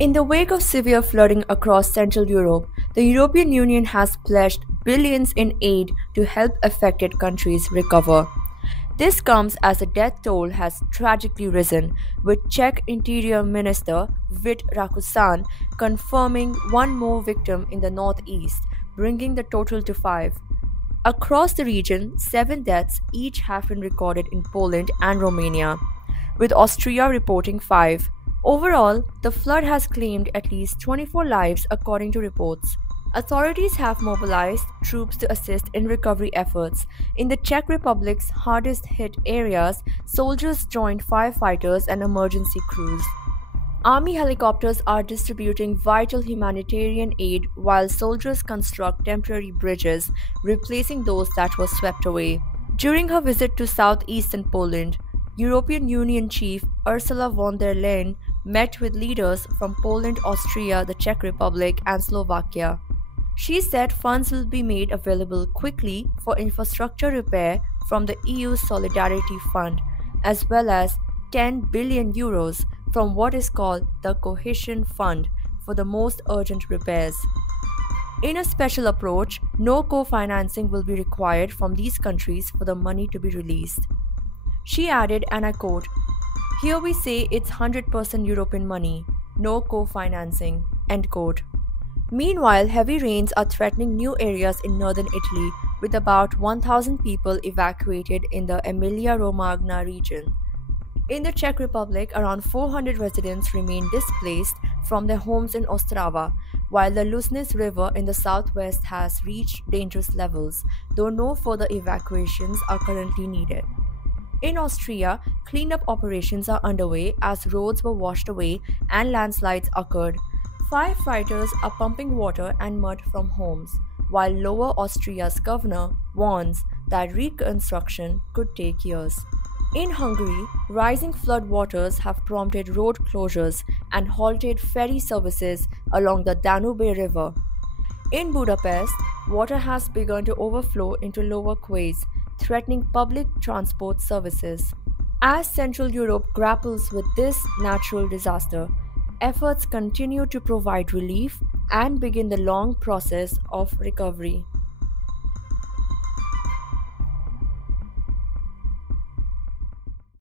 In the wake of severe flooding across Central Europe, the European Union has pledged billions in aid to help affected countries recover. This comes as the death toll has tragically risen, with Czech Interior Minister Vít Rakusan confirming one more victim in the northeast, bringing the total to five. Across the region, seven deaths each have been recorded in Poland and Romania, with Austria reporting five. Overall, the flood has claimed at least 24 lives according to reports. Authorities have mobilized troops to assist in recovery efforts. In the Czech Republic's hardest hit areas, soldiers joined firefighters and emergency crews. Army helicopters are distributing vital humanitarian aid while soldiers construct temporary bridges, replacing those that were swept away. During her visit to southeastern Poland, European Union chief Ursula von der Leyen met with leaders from Poland, Austria, the Czech Republic, and Slovakia. She said funds will be made available quickly for infrastructure repair from the EU Solidarity Fund, as well as 10 billion euros from what is called the Cohesion Fund for the most urgent repairs. In a special approach, no co-financing will be required from these countries for the money to be released. She added, and I quote, "Here we say it's 100% European money, no co-financing," end quote. Meanwhile, heavy rains are threatening new areas in northern Italy, with about 1,000 people evacuated in the Emilia-Romagna region. In the Czech Republic, around 400 residents remain displaced from their homes in Ostrava, while the Lusnice River in the southwest has reached dangerous levels, though no further evacuations are currently needed. In Austria, cleanup operations are underway as roads were washed away and landslides occurred. Firefighters are pumping water and mud from homes, while Lower Austria's governor warns that reconstruction could take years. In Hungary, rising floodwaters have prompted road closures and halted ferry services along the Danube River. In Budapest, water has begun to overflow into lower quays, threatening public transport services. As Central Europe grapples with this natural disaster, efforts continue to provide relief and begin the long process of recovery.